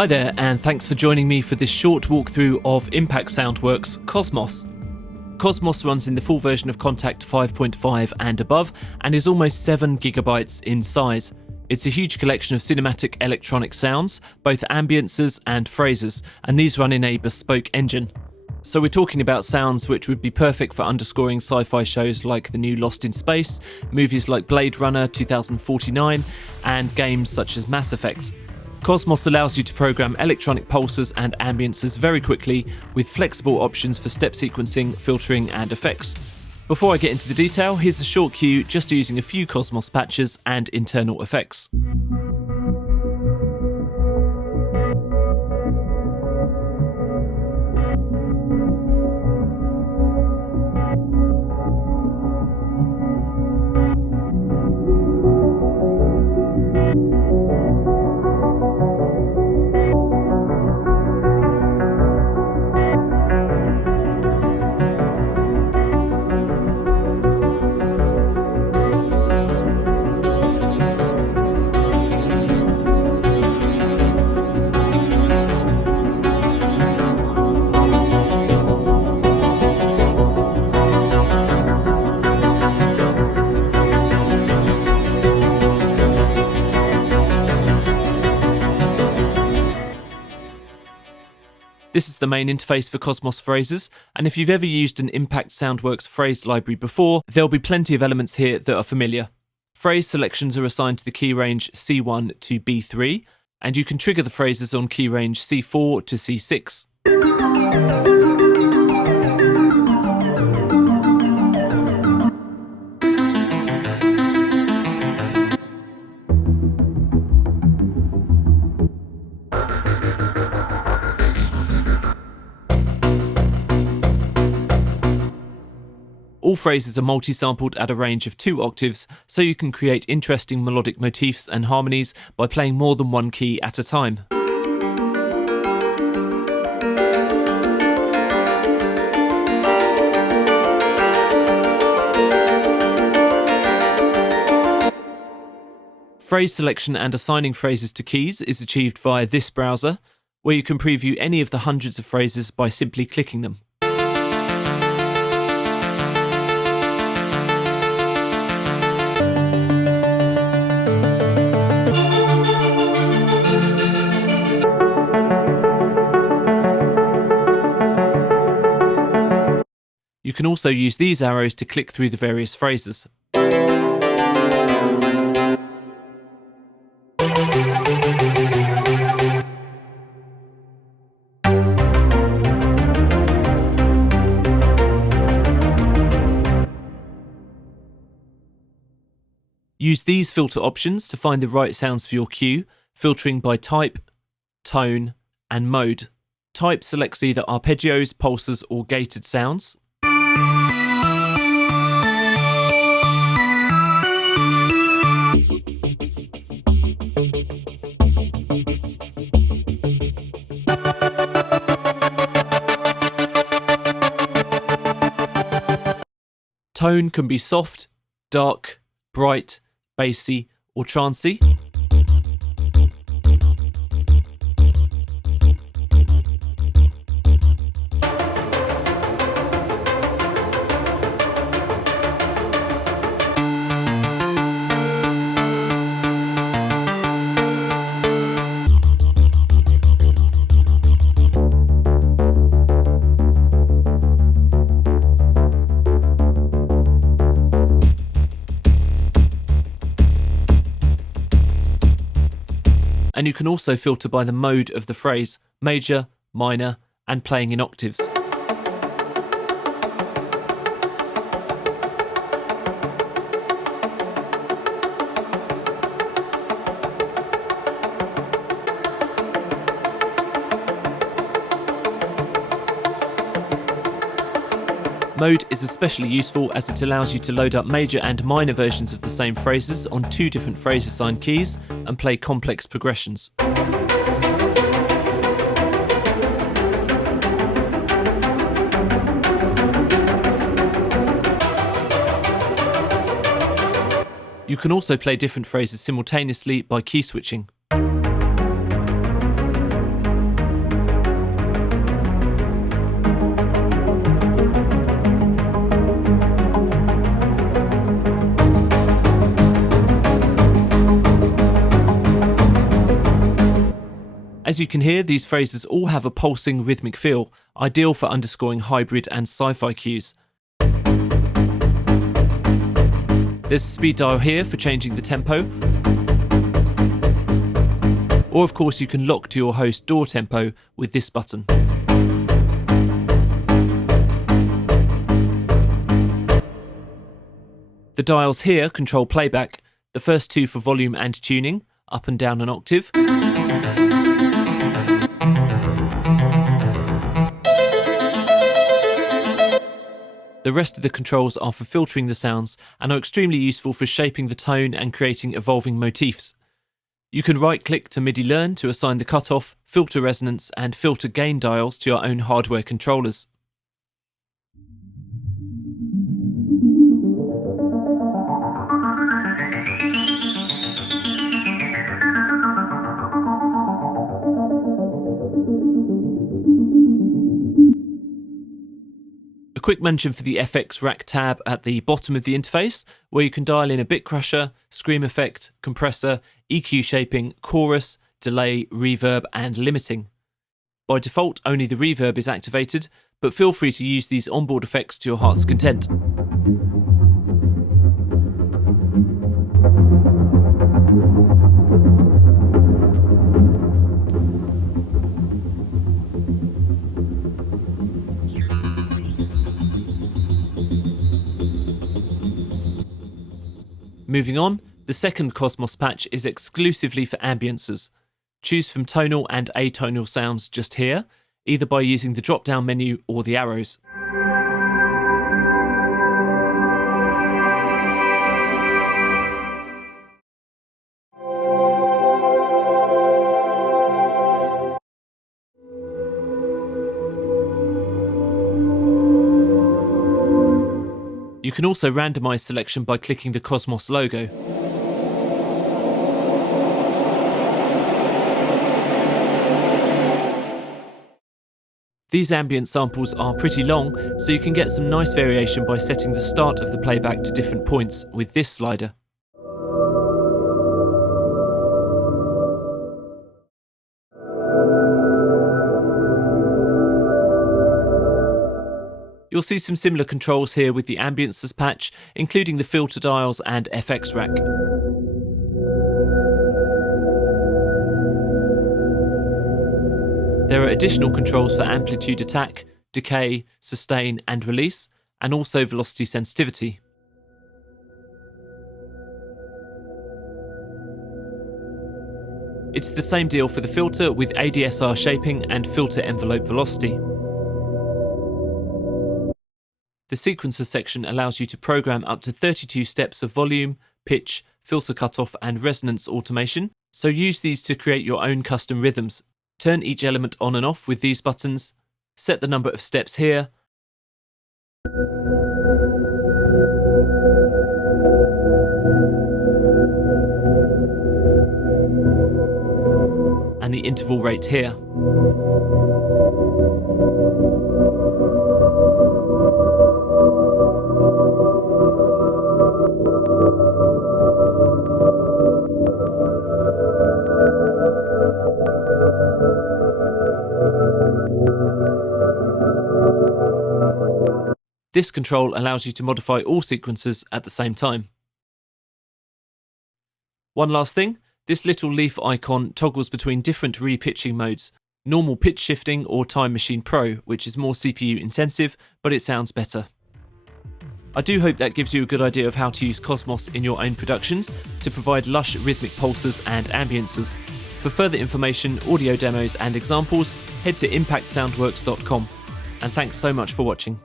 Hi there, and thanks for joining me for this short walkthrough of Impact Soundworks Cosmos. Cosmos runs in the full version of Kontakt 5.5 and above, and is almost 7 gigabytes in size. It's a huge collection of cinematic electronic sounds, both ambiences and phrases, and these run in a bespoke engine. So we're talking about sounds which would be perfect for underscoring sci-fi shows like the new Lost in Space, movies like Blade Runner 2049, and games such as Mass Effect. Cosmos allows you to program electronic pulses and ambiences very quickly, with flexible options for step sequencing, filtering, and effects. Before I get into the detail, here's a short cue just using a few Cosmos patches and internal effects. This is the main interface for Cosmos phrases, and if you've ever used an Impact Soundworks phrase library before, there'll be plenty of elements here that are familiar. Phrase selections are assigned to the key range C1 to B3, and you can trigger the phrases on key range C4 to C6. All phrases are multi-sampled at a range of 2 octaves, so you can create interesting melodic motifs and harmonies by playing more than one key at a time. Phrase selection and assigning phrases to keys is achieved via this browser, where you can preview any of the hundreds of phrases by simply clicking them. You can also use these arrows to click through the various phrases. Use these filter options to find the right sounds for your cue, filtering by type, tone, and mode. Type selects either arpeggios, pulses, or gated sounds. Tone can be soft, dark, bright, bassy, or trancey. And you can also filter by the mode of the phrase, major, minor, and playing in octaves. Mode is especially useful as it allows you to load up major and minor versions of the same phrases on 2 different phrase assigned keys and play complex progressions. You can also play different phrases simultaneously by key switching. As you can hear, these phrases all have a pulsing rhythmic feel, ideal for underscoring hybrid and sci-fi cues. There's a speed dial here for changing the tempo. Or of course you can lock to your host DAW tempo with this button. The dials here control playback, the first two for volume and tuning, up and down an octave. The rest of the controls are for filtering the sounds and are extremely useful for shaping the tone and creating evolving motifs. You can right-click to MIDI learn to assign the cutoff, filter resonance and filter gain dials to your own hardware controllers. A quick mention for the FX rack tab at the bottom of the interface, where you can dial in a bit crusher, scream effect, compressor, EQ shaping, chorus, delay, reverb and limiting. By default, only the reverb is activated, but feel free to use these onboard effects to your heart's content. Moving on, the second Cosmos patch is exclusively for ambiences. Choose from tonal and atonal sounds just here, either by using the drop-down menu or the arrows. You can also randomize selection by clicking the Cosmos logo. These ambient samples are pretty long, so you can get some nice variation by setting the start of the playback to different points with this slider. You'll see some similar controls here with the ambiences patch, including the filter dials and FX rack. There are additional controls for amplitude attack, decay, sustain and release, and also velocity sensitivity. It's the same deal for the filter with ADSR shaping and filter envelope velocity. The sequencer section allows you to program up to 32 steps of volume, pitch, filter cutoff and resonance automation, so use these to create your own custom rhythms. Turn each element on and off with these buttons, set the number of steps here, and the interval rate here. This control allows you to modify all sequences at the same time. One last thing, this little leaf icon toggles between different repitching modes, normal pitch shifting or Time Machine Pro, which is more CPU intensive, but it sounds better. I do hope that gives you a good idea of how to use Cosmos in your own productions to provide lush rhythmic pulses and ambiences. For further information, audio demos and examples, head to impactsoundworks.com. And thanks so much for watching.